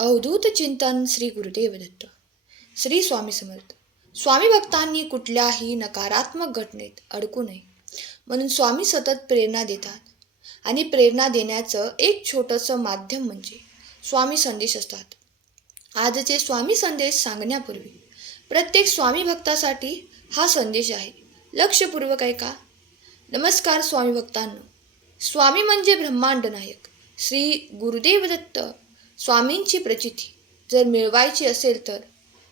अवधूत चिंतन श्री गुरुदेव दत्त. श्री स्वामी समर्थ. स्वामी भक्तांनी कुठल्याही नकारात्मक घटनेत अडकू नये म्हणून स्वामी सतत प्रेरणा देतात आणि प्रेरणा देण्याचं एक छोटंसं माध्यम म्हणजे स्वामी संदेश असतात. आजचे स्वामी संदेश सांगण्यापूर्वी प्रत्येक स्वामी भक्तासाठी हा संदेश आहे. लक्षपूर्वक ऐका. नमस्कार स्वामी भक्तांनो. स्वामी म्हणजे ब्रह्मांड नायक श्री गुरुदेव दत्त स्वामींची प्रचिती जर मिळवायची असेल तर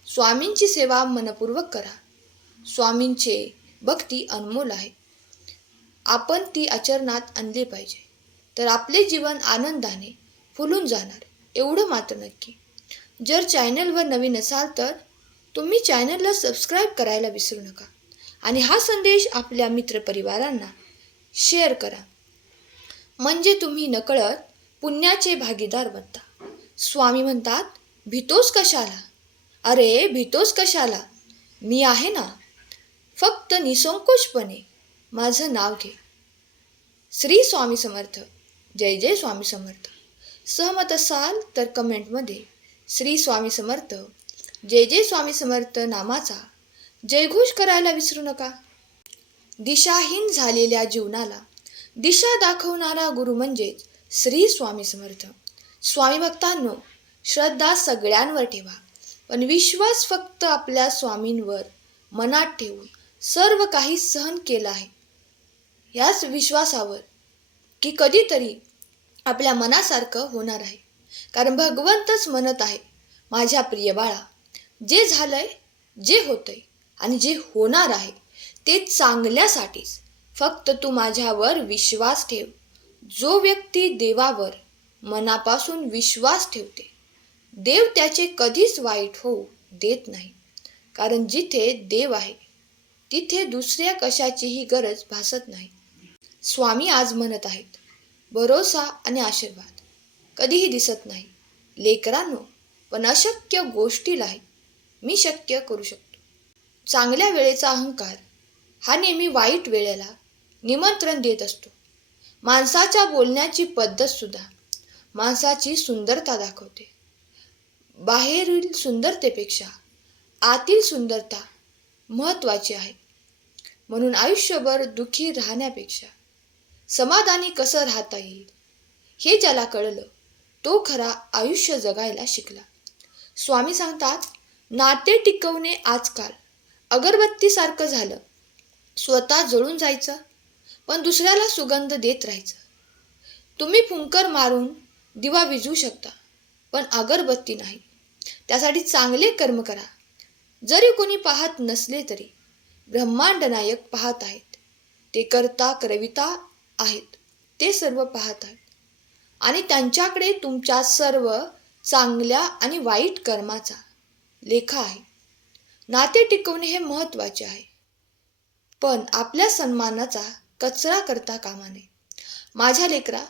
स्वामींची सेवा मनपूर्वक करा. स्वामींचे भक्ती अनमोल आहे. आपण ती आचरणात आणली पाहिजे तर आपले जीवन आनंदाने फुलून जाणार एवढं मात्र नक्की. जर चॅनलवर नवीन असाल तर तुम्ही चॅनलला सबस्क्राईब करायला विसरू नका आणि हा संदेश आपल्या मित्रपरिवारांना शेअर करा म्हणजे तुम्ही नकळत पुण्याचे भागीदार बनता. स्वामी म्हणतात, भीतोस कशाला? अरे भीतोस कशाला? मी आहे ना. फक्त निसंकोचपणे माझं नाव घे. श्री स्वामी समर्थ. जय जय स्वामी समर्थ. सहमत असाल तर कमेंटमध्ये श्री स्वामी समर्थ जय जय स्वामी समर्थ नामाचा जयघोष करायला विसरू नका. दिशाहीन झालेल्या जीवनाला दिशा दाखवणारा गुरु म्हणजेच श्री स्वामी समर्थ. स्वामी भक्तांनो, श्रद्धा सगळ्यांवर ठेवा पण विश्वास फक्त आपल्या स्वामींवर मनात ठेवून सर्व काही सहन केलं आहे याच विश्वासावर की कधीतरी आपल्या मनासारखं होणार आहे. कारण भगवंतच म्हणत आहे, माझ्या प्रिय बाळा, जे झालंय, जे होतंय आणि जे होणार आहे ते चांगल्यासाठीच. फक्त तू माझ्यावर विश्वास ठेव. जो व्यक्ती देवावर मनापासून विश्वास ठेवते देव त्याचे कधीच वाईट होऊ देत नाही. कारण जिथे देव आहे तिथे दुसऱ्या कशाचीही गरज भासत नाही. स्वामी आज म्हणत आहेत, भरोसा आणि आशीर्वाद कधीही दिसत नाही लेकरांनो, पण अशक्य गोष्टीलाही मी शक्य करू शकतो. चांगल्या वेळेचा अहंकार हा नेहमी वाईट वेळेला निमंत्रण देत असतो. माणसाच्या बोलण्याची पद्धत सुद्धा माणसाची सुंदरता दाखवते. बाहेरील सुंदरतेपेक्षा आतील सुंदरता महत्त्वाची आहे. म्हणून आयुष्यभर दुःखी राहण्यापेक्षा समाधानी कसं राहता येईल हे ज्याला कळलं तो खरा आयुष्य जगायला शिकला. स्वामी सांगतात, नाते टिकवणे आजकाल अगरबत्तीसारखं झालं. स्वतः जळून जायचं पण दुसऱ्याला सुगंध देत राहायचं. तुम्ही फुंकर मारून दिवा विझवू शकता पण अगरबत्ती नाही. त्यासाठी चांगले कर्म करा. जरी कोणी पाहत नसले तरी ब्रह्मांड नायक पाहत आहेत. ते करता करविता आहेत. ते सर्व पाहत आहेत आणि त्यांच्याकडे तुमच्या सर्व चांगल्या आणि वाईट कर्माचा लेखा आहे. नाते टिकवणे हे महत्त्वाचे आहे पण आपल्या सन्मानाचा कचरा करता कामा नये. माझ्या लेकरा,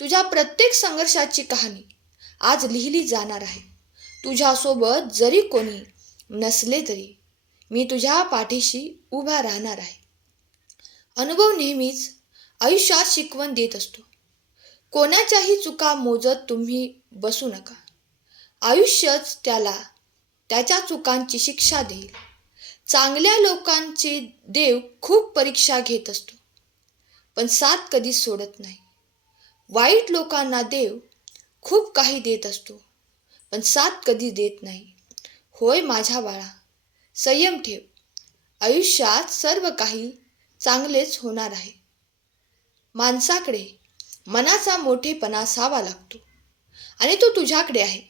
तुझ्या प्रत्येक संघर्षाची कहाणी आज लिहिली जाणार आहे. तुझ्यासोबत जरी कोणी नसले तरी मी तुझ्या पाठीशी उभा राहणार आहे. अनुभव नेहमीच आयुष्यात शिकवण देत असतो. कोणाच्याही चुका मोजत तुम्ही बसू नका. आयुष्यच त्याला त्याच्या चुकांची शिक्षा देईल. चांगल्या लोकांचे देव खूप परीक्षा घेत असतो पण साथ कधीच सोडत नाही. वाईट लोकांना देव खूप काही देत असतो पण साथ कधी देत नाही. होय माझ्या बाळा, संयम ठेव. आयुष्यात सर्व काही चांगलेच होणार आहे. माणसाकडे मनाचा मोठेपणा असावा लागतो आणि तो तुझ्याकडे आहे.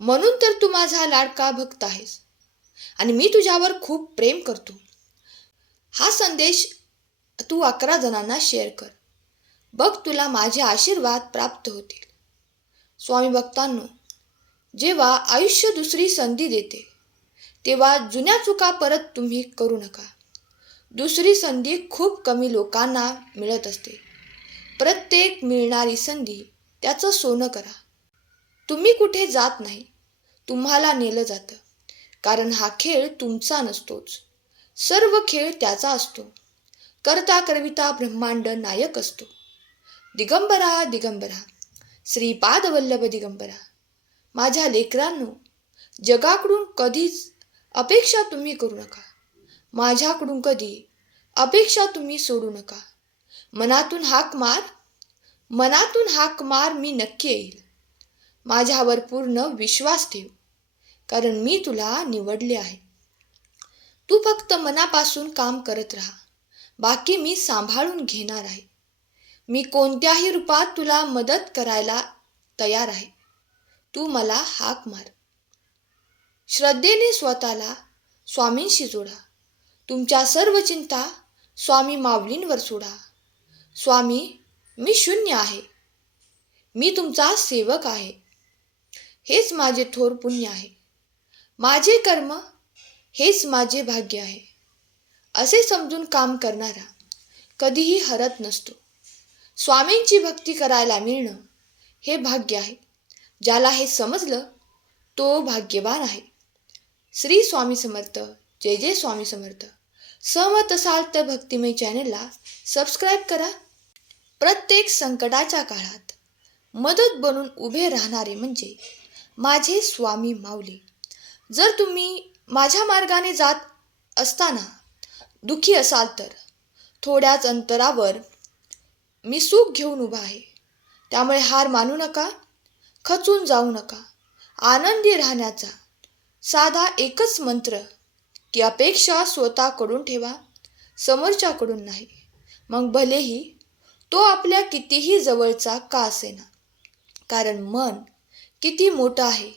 म्हणून तर तू माझा लाडका भक्त आहेस आणि मी तुझ्यावर खूप प्रेम करतो. हा संदेश तू 11 जणांना शेअर कर. बघ, तुला माझे आशीर्वाद प्राप्त होतील. स्वामी भक्तांनो, जेव्हा आयुष्य दुसरी संधी देते तेव्हा जुन्या चुका परत तुम्ही करू नका. दुसरी संधी खूप कमी लोकांना मिळत असते. प्रत्येक मिळणारी संधी त्याचं सोनं करा. तुम्ही कुठे जात नाही, तुम्हाला नेलं जातं. कारण हा खेळ तुमचा नसतोच. सर्व खेळ त्याचा असतो. करता करविता ब्रह्मांड नायक असतो. दिगंबरा दिगंबरा श्रीपाद वल्लभ दिगंबरा. माझ्या लेकरांनो, जगाकडून कधीच अपेक्षा तुम्ही करू नका. माझ्याकडून कधी अपेक्षा तुम्ही सोडू नका. मनातून हाक मार, मी नक्की येईल. माझ्यावर पूर्ण विश्वास ठेव, कारण मी तुला निवडले आहे. तू फक्त मनापासून काम करत राहा. बाकी मी सांभाळून घेणार आहे. मी कोणत्याही रूपात तुला मदत करायला तयार आहे. तू मला हाक मार. श्रद्धेने स्वतःला स्वामींशी जोडा. तुमच्या सर्व चिंता स्वामी माऊलींवर सोडा. स्वामी, मी शून्य आहे. मी तुमचा सेवक आहे. हेच माझे थोर पुण्य आहे. माझे कर्म हेच माझे भाग्य आहे. असे समजून काम करणारा कधीही हरत नसतो. स्वामींची भक्ती करायला मिळणं हे भाग्य आहे. ज्याला हे समजलं तो भाग्यवान आहे. श्री स्वामी समर्थ. जय जय स्वामी समर्थ. सहमत असाल तर भक्तिमय चॅनलला सबस्क्राईब करा. प्रत्येक संकटाच्या काळात मदत बनून उभे राहणारे म्हणजे माझे स्वामी माऊली. जर तुम्ही माझ्या मार्गाने जात असताना दुःखी असाल तर थोड्याच अंतरावर मी सुख घेऊन उभा आहे. त्यामुळे हार मानू नका, खचून जाऊ नका. आनंदी राहण्याचा साधा एकच मंत्र की अपेक्षा स्वतःकडून ठेवा, समोरच्याकडून नाही. मग भलेही तो आपल्या कितीही जवळचा का असेना. कारण मन किती मोठं आहे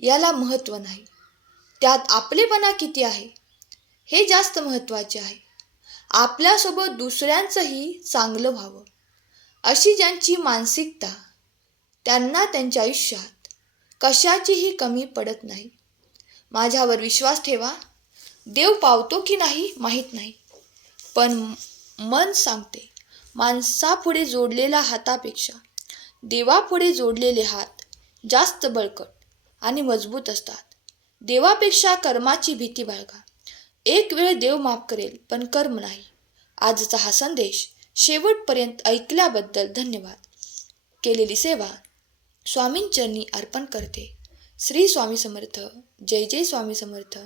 याला महत्त्व नाही, त्यात आपलेपणा किती आहे हे जास्त महत्त्वाचे आहे. आपल्यासोबत दुसऱ्यांचंही चांगलं व्हावं अशी ज्यांची मानसिकता, त्यांना त्यांच्या आयुष्यात कशाचीही कमी पडत नाही. माझ्यावर विश्वास ठेवा. देव पावतो की नाही माहीत नाही, पण मन सांगते माणसापुढे जोडलेल्या हातापेक्षा देवापुढे जोडलेले हात जास्त बळकट आणि मजबूत असतात. देवापेक्षा कर्माची भीती बाळगा. एक वेळ देव माफ करेल, पण कर्म नाही. आजचा हा संदेश शेवटपर्यंत ऐकल्याबद्दल धन्यवाद. केलेली सेवा स्वामींचरणी अर्पण करते. श्री स्वामी समर्थ. जय जय स्वामी समर्थ.